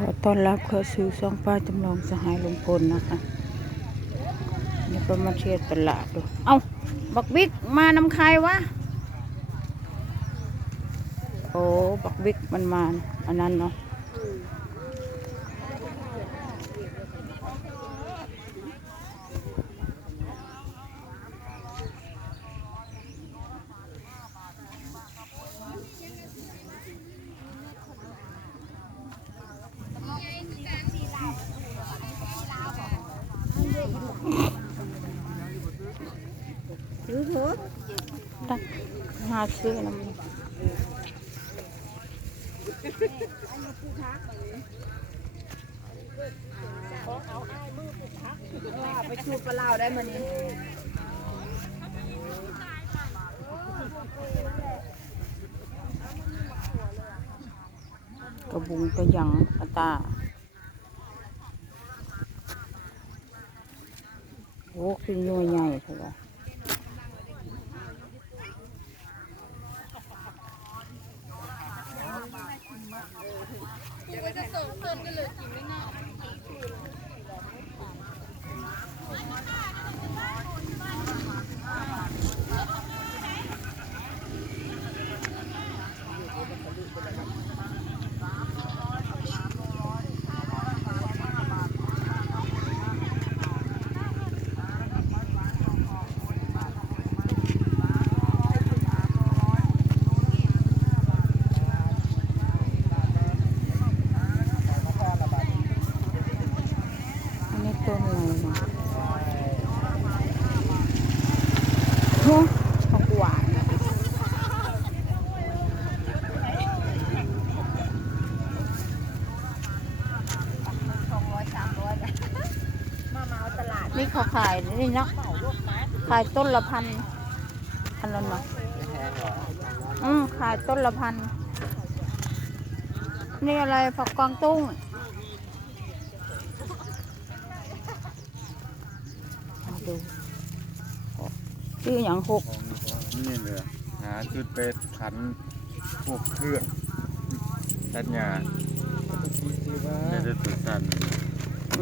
ขอต้อนรับเข้าสู่ช่องป้าจำลองสหายลุงพลนะคะนี่ก็มาเทียดตลาดดูเอาบักบิ๊กมานำใครวะโอ้บักบิ๊กมันมาอันนั้นเนาะ ซื้อเถอะ ตัก หาซื้อน้ำมันไปชูปลาลาวได้มานี่กระบุงกระหยังกระตา โอ้คือหน่วยใหญ่เถอะวะอันนี้ต้นอะไรเนาะโอ้ผักหวาน สองร้อยสามร้อยมาเมาตลาด นี่เขาขายนี่เนาะขายต้นละพันอันนั้นเนาะอืมขายต้นละพันนี่อะไรผักกวางตุ้งมาดูชื่ออย่างหกของนี่เลยหาจุดเป็ดขันพวกเครื่องตัดหญ้าในเดือนตุสัน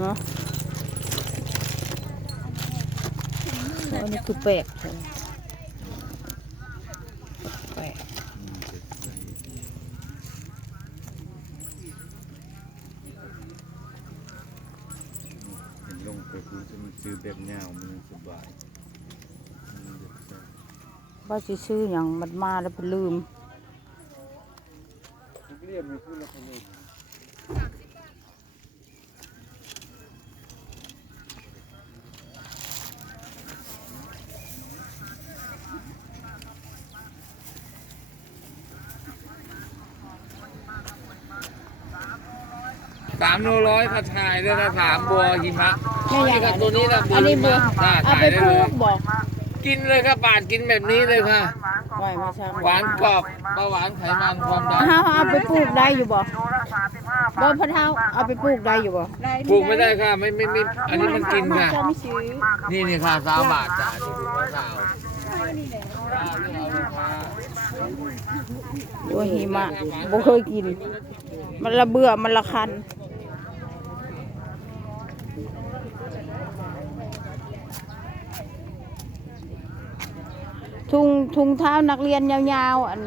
เนาะ อันนี้คือแปลกแปลกเห็นลงไปกูจะมันซื้อแบบเงามันสบายว่าสิซื้ออย่างมันมาแล้วไปลืมเรียนมีพูดแล้วคนามโลร้อยเขาถ่ายด้วยนะสามบัวหิมะไม่อยากนี่ก็ตัวนี้นะบัวอันนี้หิบัวมะเอาถ่ายไปได้ปลูเลยกบอกกินเลยค่ะปาดกินแบบนี้เลยค่ะไว้มาช่างหวานกรอบเบาหวานไขมันความดันเอาเอาไปปลูกได้อยู่บ่บ่พะเท้าเอาไปปลูกได้อยู่บ่ปลูกไม่ได้ค่ะไม่ไม่ไม่อันนี้มันกินค่ะ จะไม่ซื้อนี่นี่ค่ะสามบาทจ้ะที่ดูมะนาวจ้าเลือกเอาเลยค่ะตัวหิมะบ่เคยกิน มันละเบื่อมันละคัน ทุงทุงเท้านักเรียนยาวๆอัน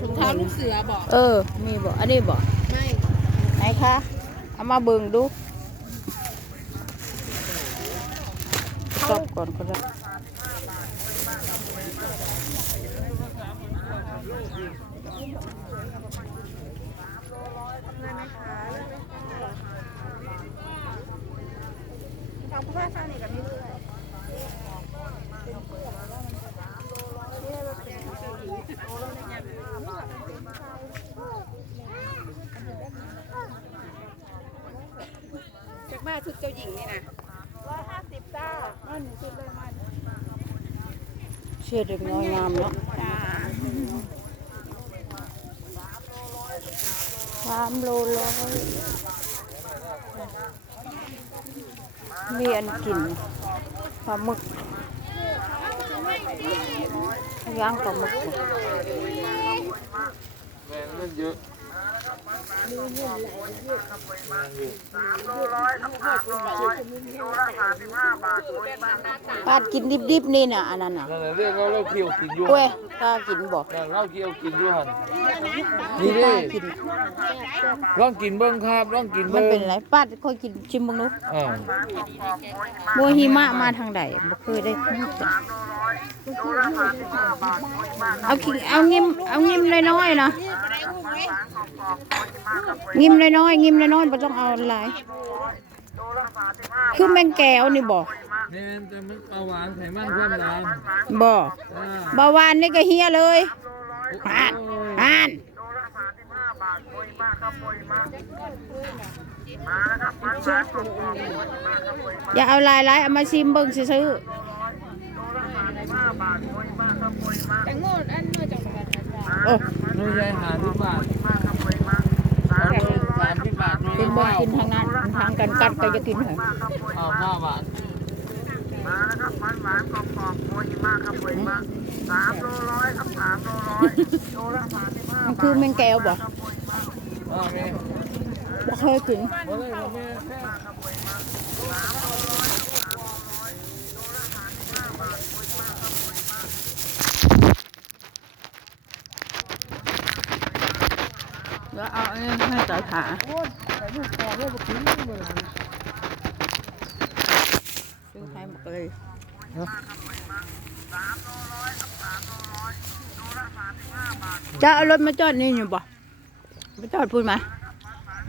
ถุงเท้าลูกเสือบอกเออมีบ่อันนี้บ่ไม่ไหนคะเอามาเบิ่งดูตอบก่อนก็ได้ทางพ่อทางนี่กับนี่ เลยจากบ้านชุดเจ้าหญิงนี่นะร้อยห้าสิบจ้านั่นชุดเลยมันเชื่อเด็กน้อยงามเนาะจ้าสามโลร้อยมีอันกินปลาหมึกย่างปลาหมึกบ่แรงเล่นเยอะ ปาดกินดิบๆนี่น่ะอันนั้นน่ะนั่นแหละเรื่องเราเราเคี่ยวกินอยู่โอ้ยกล้ากินบ่นั่นเราเคี่ยวกินอยู่หันนี่เด้กินลองกินเบิ้งครับลองกินมันเบิ้งเป็นไรปาดค่อยกินชิมเบิ่งดูอ่าบัวหิมะมาทางใดบ่เคยได้จ้ะเอาขิงเอางิมเอางิมน้อยๆนะ งิมน้อยๆงิมน้อยๆบ่ต้องเอาหลายคือแมงแก้วนี่บ่เนี่ยจะมันเอาหวานไขมันความดันบ่อ่าเบาหวานนี่ก็เฮียเลยอ่านอ่านอย่าเอาหลายๆเอามาชิมเบิ่งซื่อแตงโมอันเมื่อจังหวัดๆโอ้หน่วยใหญ่หาทุกบาทเอา เลยสามสิบบาทหน่วยกินบ่เก้ากินทางนั้นทางกันกัดก็จะกินเหรอเอาเก้าบาทมันคือแมงแก้วบ่อ่าแม่บ่เคยกินบ่เลยบ่แม่แค่ แล้วเอาอันนี้ให้ต่อขาซื้อให้หมดเลยจะเอารถมาจอดนี่อยู่บ่ไปจอดพูดมา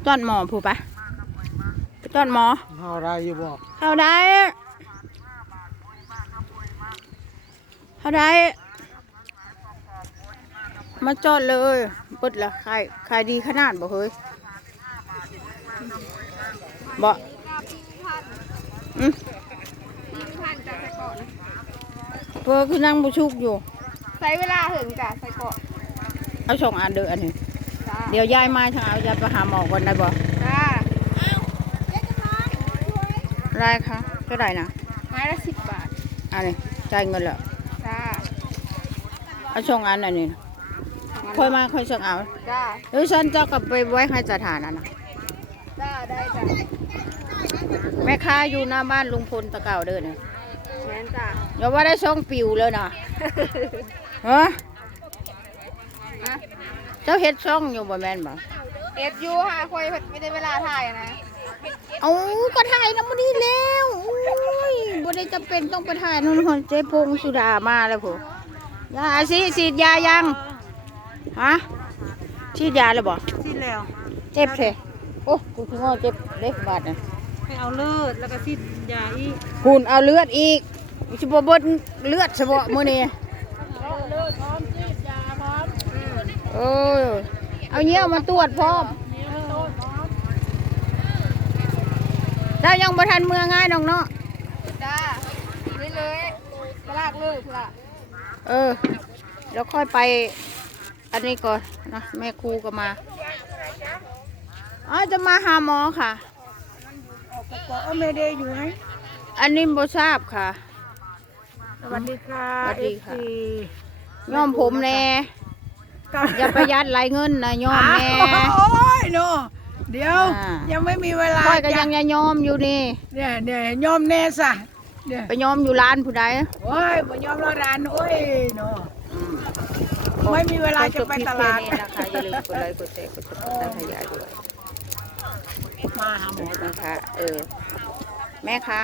จอดหมอพูดไปไปจอดหมอเอาอะไรอยู่บอกเข้าได้ เข้าได้ มาจอดเลยเปิ ดละขายขายดีขนาดบ่เฮ้ยบ่อืมที่พันจะใส่ก่อนเพื่อคือนั่งบุชุกอยู่ ใช้เวลาถึงจ้ะใส่ก่อนเอาสองอันเด้ออันนี้จ้าเดี๋ยวยายมาทางเอายายไปหาหมอก่อนได้บ่จ้าได้ค่ะก็ได้นะไม้ละสิบบาทอันนี้จ่ายเงินแล้วจ้าเอาสองอันอันนี้ ค่อยมาค่อยสั่งเอาจ้าหรือฉันจะกลับไปไว้ให้สถานน่ะนะจ้าได้จ้ะแม่ค้าอยู่หน้าบ้านลุงพลตะเก่าเด้อเนี่ยแม่นจ้ะอย่าว่าได้ช่องปิวเลยนะฮะอะเจ้าเฮ็ดช่องอยู่บ่แม่นบ่เอ็ดยูค่ะคอยไม่ได้เวลาถ่ายนะเอาก็ถ่ายน้ำมันนี่แล้วอุ้ยบ่ได้จำเป็นต้องไปถ่ายนู่นคนเจ๊พงสุดามาแล้วผู้ยาสิฉีดยายัง ฮะฉีดยาแล้วบ่สิ้นแล้วเจ็บเทโอ้กูถึงว่าเจ็บเล็กบาดน่ะให้เอาเลิศแล้วก็สิ้นยาอีกคุณเอาเลือดอีกสิบ่เบิดเลือดซะบ่มื้อนี้เออเอาเงี้ยวมาตรวจพร้อมถ้ายังบ่ทันเมื่อง่ายน้องเนาะจ้านี่เลยตลาดเลยพละเออเดี๋ยวค่อยไป อันนี้ก่อนนะแม่ครูก็มาอ๋อจะมาหาหมอค่ะบอกว่าไม่ได้อยู่ไหมอันนี้บ่ทราบค่ะ สวัสดีค่ะสวัสดีค่ะ เอฟซีย่อมผมแน่ก็อย่าประหยัดไหลเงินนะย่อมแน่ โอ้ยโนเดี๋ยว อ่ายั ยังไม่มีเวลาค่อยก็จะยังจะยอมอยู่นี่ เนี่ยเนี่ยยอมแน่สะเนี่ยไปยอมอยู่ร้านผู้ใดโอ้ยบ่ยอมรอรานโอ้ยโน ไม่มีเวลาจะไปตลาดขอจบคลิปแค่นี้นะคะอย่าลืมกดไลค์กดแชร์กดติดตามขยายด้วยมาหาหมอนะคะ เออ แม่ค้า